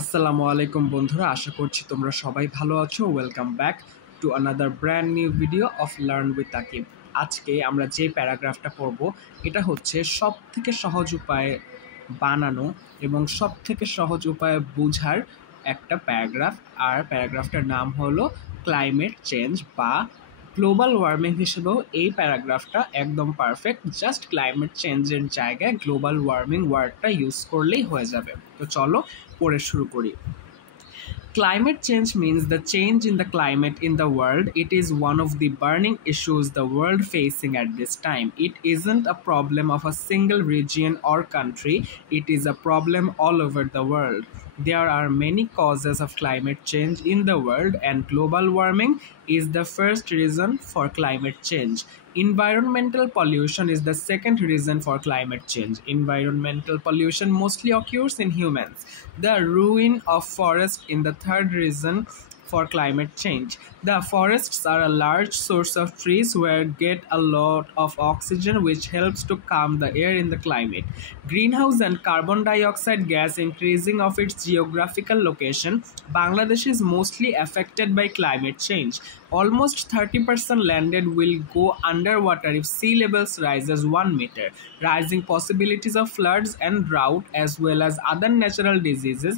আসসালামু আলাইকুম বন্ধুরা, আশা করছি তোমরা সবাই ভালো আছো। Welcome back to another brand new video of learn with Akib. আজকে আমরা যে প্যারাগ্রাফটা পড়ব এটা হচ্ছে সব থেকে সহজ উপায়ে বানানো এবং সব থেকে সহজ উপায়ে বোঝার একটা প্যারাগ্রাফ। আর প্যারাগ্রাফটার নাম হলো ক্লাইমেট চেঞ্জ বা গ্লোবাল ওয়ার্মিং হিসেবেও এই প্যারাগ্রাফটা একদম পারফেক্ট। জাস্ট ক্লাইমেট চেঞ্জের জায়গায় গ্লোবাল ওয়ার্মিং ওয়ার্ডটা ইউজ করলেই হয়ে যাবে। তো চলো পড়ে শুরু করি। Climate change means the change in the climate in the world. It is one of the burning issues the world facing at this time. It isn't a problem of a single region or country. It is a problem all over the world. There are many causes of climate change in the world, and global warming is the first reason for climate change. Environmental pollution is the second reason for climate change. Environmental pollution mostly occurs in humans. The ruin of forests in the third reason for climate change. The forests are a large source of trees where get a lot of oxygen which helps to calm the air in the climate. Greenhouse and carbon dioxide gas increasing of its geographical location. Bangladesh is mostly affected by climate change. Almost 30% landed will go underwater if sea levels rises 1 meter. Rising possibilities of floods and drought as well as other natural diseases.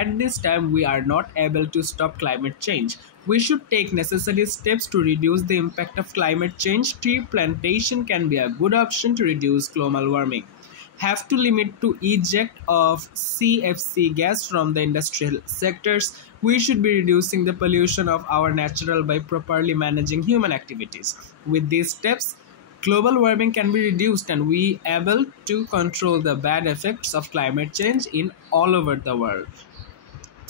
At this time, we are not able to stop climate change. We should take necessary steps to reduce the impact of climate change. Tree plantation can be a good option to reduce global warming. Have to limit to eject of CFC gas from the industrial sectors. We should be reducing the pollution of our natural by properly managing human activities. With these steps, global warming can be reduced and we able to control the bad effects of climate change in all over the world.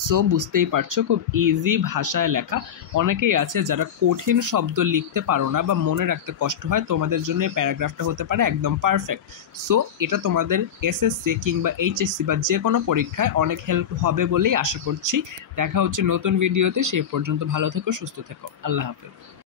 So বুঝতেই পারছো, খুব ইজি ভাষায় লেখা। অনেকেই আছে যারা কঠিন শব্দ লিখতে পারো না বা মনে রাখতে কষ্ট হয়, তোমাদের জন্য এই প্যারাগ্রাফটা হতে পারে একদম পারফেক্ট। সো এটা তোমাদের এসএসসি কিংবা এইচএসসি বা যে কোনো পরীক্ষায় অনেক হেল্প হবে বলেই আশা করছি। দেখা হচ্ছে নতুন ভিডিওতে, সেই পর্যন্ত ভালো থেকো, সুস্থ থেকো, আল্লাহ হাফেজ।